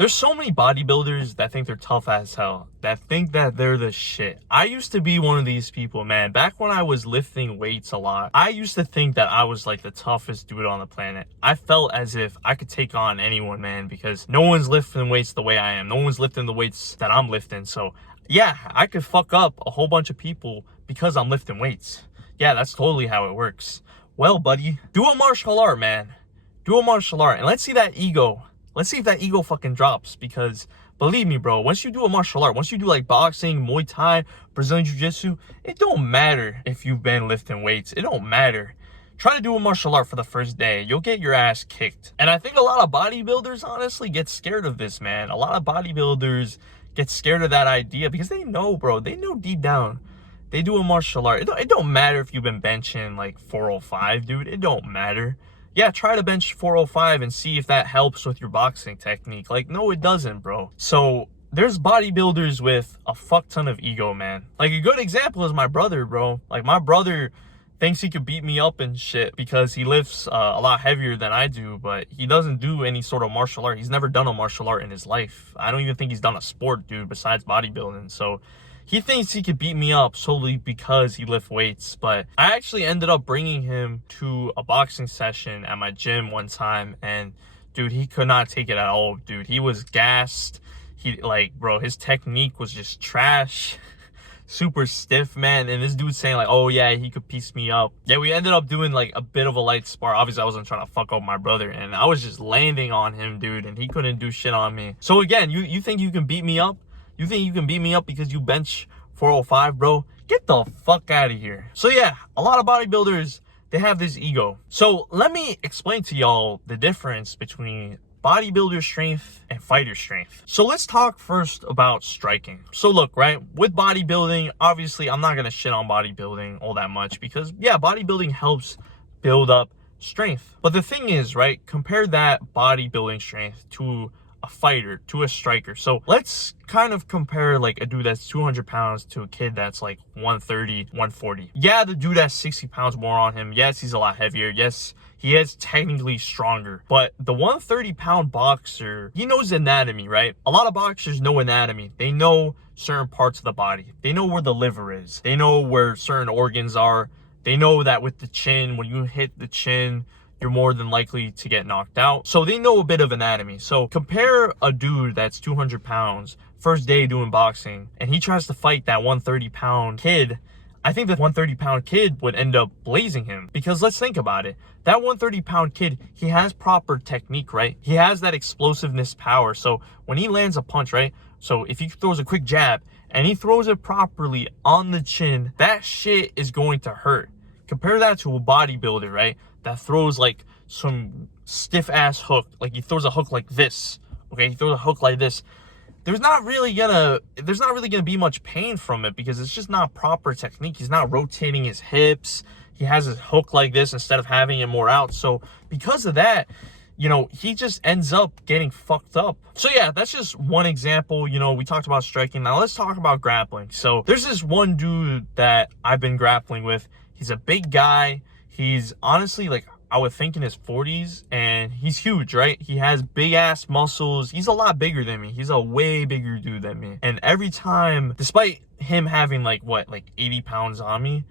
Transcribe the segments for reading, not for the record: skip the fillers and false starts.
There's so many bodybuilders that think they're tough as hell, that think that they're the shit. I used to be one of these people, man. Back when I was lifting weights a lot, I used to think that I was like the toughest dude on the planet. I felt as if I could take on anyone, man, because no one's lifting weights the way I am. No one's lifting the weights that I'm lifting. So yeah, I could fuck up a whole bunch of people because I'm lifting weights. Yeah, that's totally how it works. Well, buddy, do a martial art, man. Do a martial art, and let's see that ego. Let's see if that ego fucking drops, because believe me, bro, once you do a martial art, once you do like boxing, Muay Thai, Brazilian Jiu-Jitsu, it don't matter if you've been lifting weights. It don't matter. Try to do a martial art for the first day. You'll get your ass kicked. And I think a lot of bodybuilders, honestly, get scared of this, man. A lot of bodybuilders get scared of that idea because they know, bro. They know deep down. They do a martial art. It don't matter if you've been benching like 405, dude. It don't matter. Yeah, try to bench 405 and see if that helps with your boxing technique. Like, no, it doesn't, bro. So there's bodybuilders with a fuck ton of ego, man. Like, a good example is my brother, bro. Like, my brother thinks he could beat me up and shit because he lifts a lot heavier than I do, but he doesn't do any sort of martial art. He's never done a martial art in his life. I don't even think he's done a sport, dude, besides bodybuilding. So he thinks he could beat me up solely because he lifts weights. But I actually ended up bringing him to a boxing session at my gym one time, and dude, he could not take it at all, dude. He was gassed. Bro, his technique was just trash. Super stiff, man. And this dude's saying like, oh yeah, he could piece me up. Yeah, we ended up doing like a bit of a light spar. Obviously I wasn't trying to fuck up my brother, and I was just landing on him, dude, and he couldn't do shit on me. So again, you think you can beat me up? You think you can beat me up because you bench 405, bro? Get the fuck out of here. So yeah, a lot of bodybuilders, they have this ego. So let me explain to y'all the difference between bodybuilder strength and fighter strength. So let's talk first about striking. So look, right, with bodybuilding, obviously I'm not gonna shit on bodybuilding all that much because yeah, bodybuilding helps build up strength. But the thing is, right, compare that bodybuilding strength to a fighter, to a striker. So let's kind of compare like a dude that's 200 pounds to a kid that's like 130, 140. Yeah, the dude has 60 pounds more on him. Yes, he's a lot heavier. Yes, he is technically stronger. But the 130-pound boxer, he knows anatomy, right? A lot of boxers know anatomy. They know certain parts of the body. They know where the liver is. They know where certain organs are. They know that with the chin, when you hit the chin, you're more than likely to get knocked out. So they know a bit of anatomy. So compare a dude that's 200 pounds, first day doing boxing, and he tries to fight that 130-pound kid. I think that 130-pound kid would end up blazing him, because let's think about it. That 130-pound kid, he has proper technique, right? He has that explosiveness power. So when he lands a punch, right? So if he throws a quick jab and he throws it properly on the chin, that shit is going to hurt. Compare that to a bodybuilder, right? That throws like some stiff ass hook. Like he throws a hook like this. Okay, he throws a hook like this. There's not really gonna be much pain from it because it's just not proper technique. He's not rotating his hips. He has his hook like this instead of having it more out. So because of that, you know, he just ends up getting fucked up. So yeah, that's just one example. You know, we talked about striking. Now let's talk about grappling. So there's this one dude that I've been grappling with. He's a big guy. He's honestly like, I would think in his 40s, and he's huge, right? He has big ass muscles. He's a lot bigger than me. He's a way bigger dude than me. And every time, despite him having like 80 pounds on me,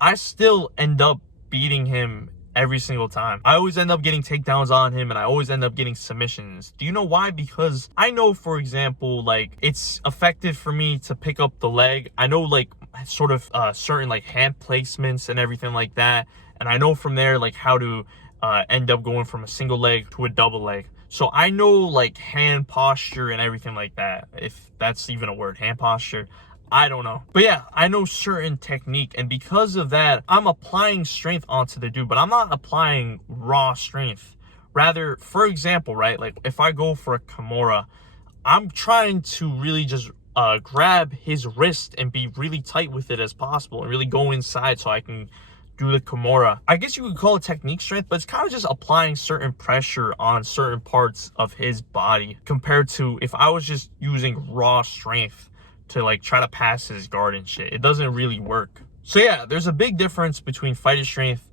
I still end up beating him every single time. I always end up getting takedowns on him, and I always end up getting submissions. Do you know why? Because I know, for example, like it's effective for me to pick up the leg. I know like sort of certain like hand placements and everything like that. And I know from there, like how to end up going from a single leg to a double leg. So I know like hand posture and everything like that. If that's even a word, hand posture. I don't know. But yeah, I know certain technique. And because of that, I'm applying strength onto the dude. But I'm not applying raw strength. Rather, for example, right? Like if I go for a Kimura, I'm trying to really just grab his wrist and be really tight with it as possible. And really go inside so I can do the Kimura. I guess you could call it technique strength, but it's kind of just applying certain pressure on certain parts of his body compared to if I was just using raw strength to like try to pass his guard and shit. It doesn't really work. So yeah, there's a big difference between fighter strength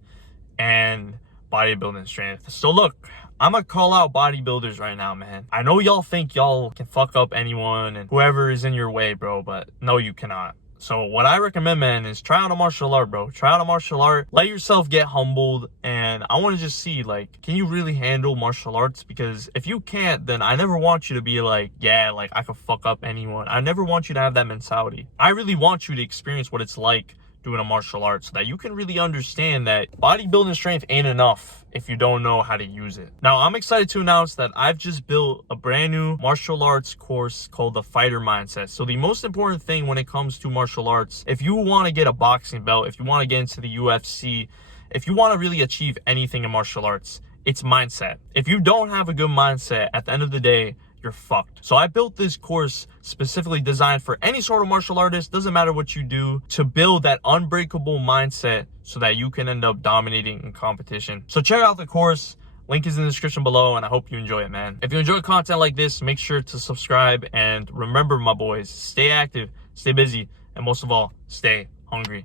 and bodybuilding strength. So look, I'm gonna call out bodybuilders right now, man. I know y'all think y'all can fuck up anyone and whoever is in your way, bro, but no, you cannot. So what I recommend, man, is try out a martial art, bro. Try out a martial art. Let yourself get humbled. And I want to just see, like, can you really handle martial arts? Because if you can't, then I never want you to be like, yeah, like, I could fuck up anyone. I never want you to have that mentality. I really want you to experience what it's like doing a martial art so that you can really understand that bodybuilding strength ain't enough if you don't know how to use it. Now, I'm excited to announce that I've just built a brand new martial arts course called the Fighter Mindset. So the most important thing when it comes to martial arts, if you want to get a boxing belt, if you want to get into the UFC, if you want to really achieve anything in martial arts, it's mindset. If you don't have a good mindset, at the end of the day, you're fucked. So I built this course specifically designed for any sort of martial artist, doesn't matter what you do, to build that unbreakable mindset so that you can end up dominating in competition. So check out the course. Link is in the description below, and I hope you enjoy it, man. If you enjoy content like this, make sure to subscribe. And remember, my boys, stay active, stay busy, and most of all, stay hungry.